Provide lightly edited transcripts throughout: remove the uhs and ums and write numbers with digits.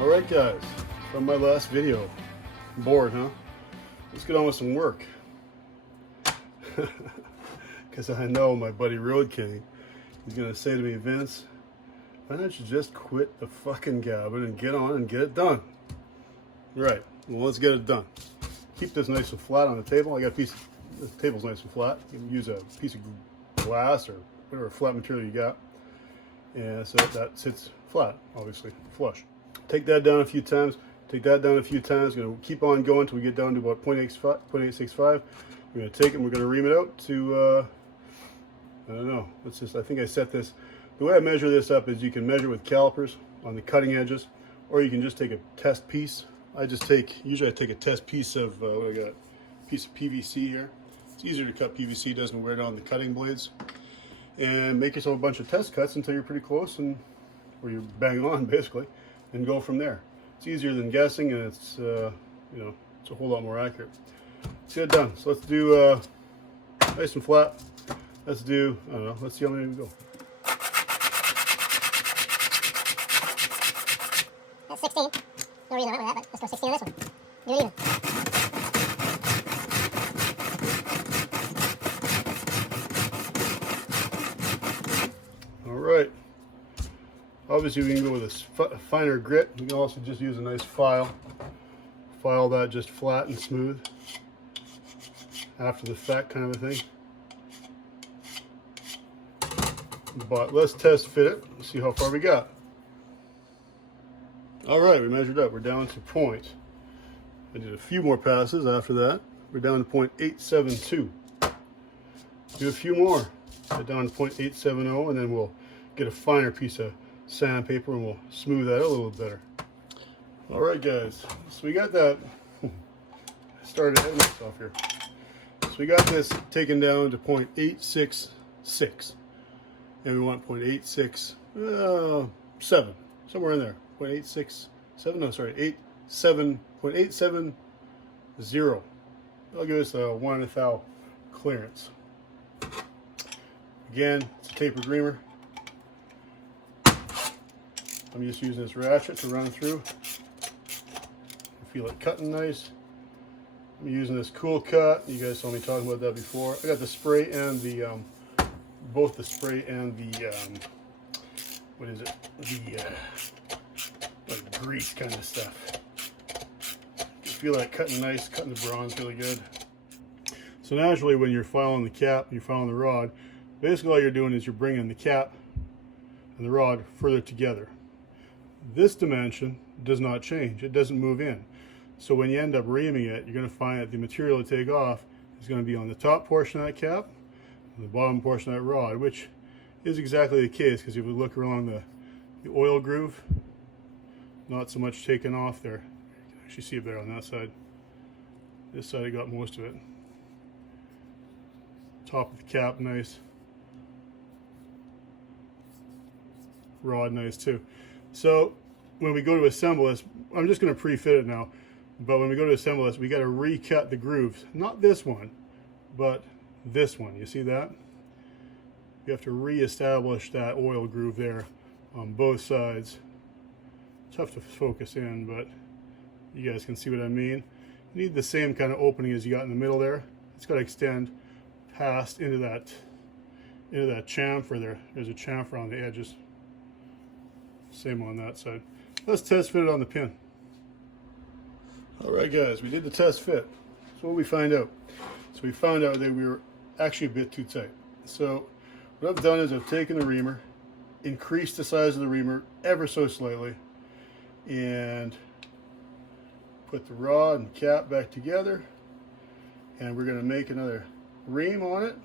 Alright guys, from my last video, bored huh? Let's get on with some work. Because I know my buddy Road King is going to say to me, Vince, why don't you just quit the fucking gabbing and get on and get it done? Right, well let's get it done. Keep this nice and flat on the table. I got a piece of, the table's nice and flat. You can use a piece of glass or whatever flat material you got. And so that sits flat, obviously, flush. Take that down a few times. Take that down a few times. We're going to keep on going until we get down to about 0.865. We're going to take it and we're going to ream it out to, I don't know. Let's just, I think I set this. The way I measure this up is you can measure with calipers on the cutting edges, or you can just take a test piece. Usually I take a test piece of, what I got, a piece of PVC here. It's easier to cut PVC, doesn't wear down the cutting blades. And make yourself a bunch of test cuts until you're pretty close, and or you're bang on basically, and go from there. It's easier than guessing, and it's it's a whole lot more accurate. Let's get it done. So let's do nice and flat. Let's do, I don't know, let's see how many we go. That's 16. No reason I went with that, but let's go 16 on this one. Do it even. Alright. Obviously we can go with a finer grit. We can also just use a nice file. File that just flat and smooth. After the fact kind of a thing. But let's test fit it. See how far we got. Alright, we measured up. We're down to point. I did a few more passes after that. We're down to 0.872. Do a few more. Get down to 0.870, and then we'll get a finer piece of sandpaper and we'll smooth that out a little better. Alright guys, so we got that. I started ahead of myself here. So we got this taken down to 0.866. And we want 0.867, somewhere in there. 0.867, no sorry, 0.870. That'll give us a 1/1000 clearance. Again, it's a tapered reamer. I'm just using this ratchet to run through. I feel it cutting nice. I'm using this cool cut. You guys saw me talking about that before. I got the spray and the both the spray and the what is it? The like grease kind of stuff. You feel that cutting nice, cutting the bronze really good. So naturally, when you're filing the cap, you're filing the rod. Basically, all you're doing is you're bringing the cap and the rod further together. This dimension does not change. It doesn't move in. So when you end up reaming it, you're going to find that the material to take off is going to be on the top portion of that cap and the bottom portion of that rod, which is exactly the case, because if you look along the oil groove, not so much taken off there. You can actually see it better on that side. This side I got most of it. Top of the cap nice. Rod nice too. So when we go to assemble this, I'm just going to pre-fit it now, but when we go to assemble this, we got to recut the grooves. Not this one, but this one. You see that? You have to re-establish that oil groove there on both sides. Tough to focus in, but you guys can see what I mean. You need the same kind of opening as you got in the middle there. It's got to extend past into that chamfer there. There's a chamfer on the edges. Same on that side. Let's test fit it on the pin. Alright guys, we did the test fit. So what we find out? So we found out that we were actually a bit too tight. So what I've done is I've taken the reamer, increased the size of the reamer ever so slightly, and put the rod and cap back together, and we're going to make another ream on it.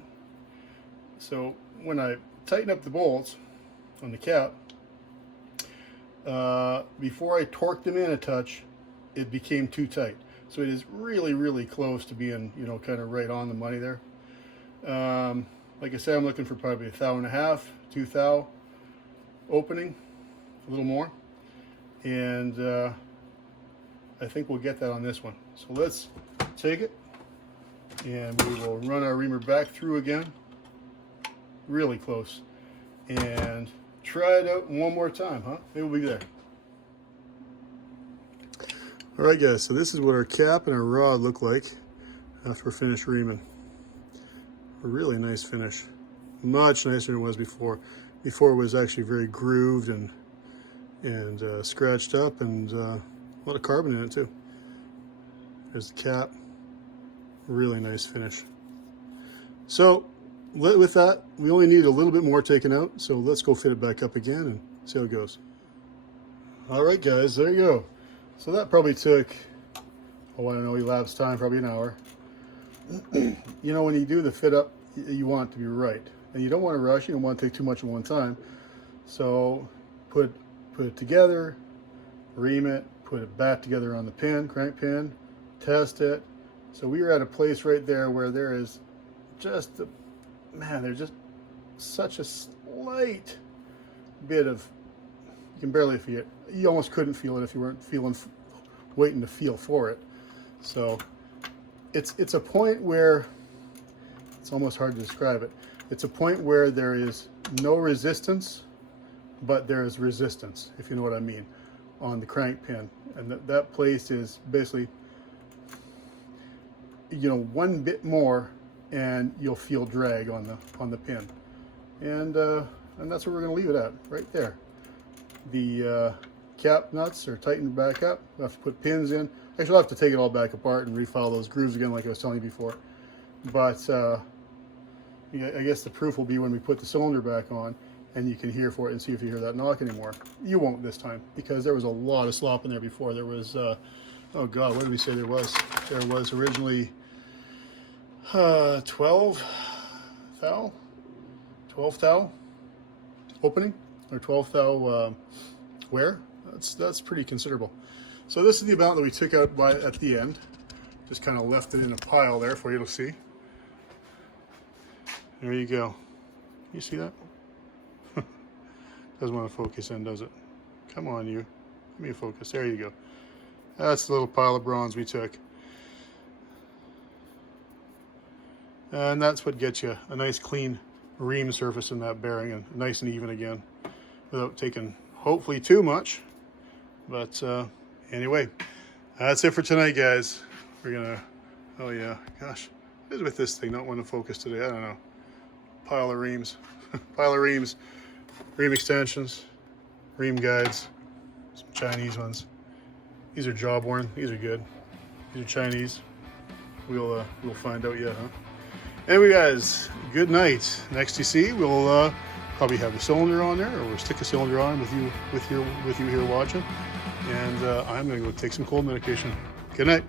So when I tighten up the bolts on the cap, before I torqued them in a touch, it became too tight. So it is really close to being, kind of right on the money there. Like I said, I'm looking for probably 1.5 thou, 2 thou opening, a little more. And I think we'll get that on this one. So let's take it and we will run our reamer back through again, really close, and try it out one more time, huh? Maybe we'll be there. All right, guys, so this is what our cap and our rod look like after we're finished reaming. A really nice finish. Much nicer than it was before. Before it was actually very grooved and scratched up, and a lot of carbon in it too. There's the cap. Really nice finish. So with that, we only need a little bit more taken out, so let's go fit it back up again and see how it goes. All right, guys, there you go. So that probably took, oh, I don't know, elapsed time, probably an hour. You know, when you do the fit up, you want it to be right. And you don't want to rush, you don't want to take too much at one time. So put it together, ream it, put it back together on the pin, crank pin, test it. So we were at a place right there where there is just, man, there's just such a slight bit of, you can barely feel it. You almost couldn't feel it if you weren't waiting to feel for it. So it's a point where, it's almost hard to describe it. It's a point where there is no resistance, but there is resistance, if you know what I mean, on the crank pin. And that place is basically, you know, one bit more and you'll feel drag on the pin. And that's where we're going to leave it at, right there. The cap nuts are tightened back up. We'll have to put pins in. Actually, I'll have to take it all back apart and refile those grooves again like I was telling you before. But yeah, I guess the proof will be when we put the cylinder back on and you can hear for it and see if you hear that knock anymore. You won't this time because there was a lot of slop in there before. There was, oh God, what did we say there was? There was originally 12 thou opening, or 12 thou wear. That's pretty considerable. So this is the amount that we took out at the end. Just kind of left it in a pile there for you to see. There you go. You see that? Doesn't want to focus in, does it? Come on, you. Give me a focus. There you go. That's the little pile of bronze we took. And that's what gets you a nice clean ream surface in that bearing, and nice and even again without taking hopefully too much. But anyway, that's it for tonight, guys. We're gonna, oh yeah, gosh, what is with this thing not wanting to focus today? I don't know. Pile of reams, pile of reams, ream extensions, ream guides, some Chinese ones. These are job worn. These are good. These are Chinese. We'll find out yet, huh? Anyway, guys, good night. Next you see, we'll probably have the cylinder on there, or we'll stick a cylinder on with you here watching. And I'm gonna go take some cold medication. Good night.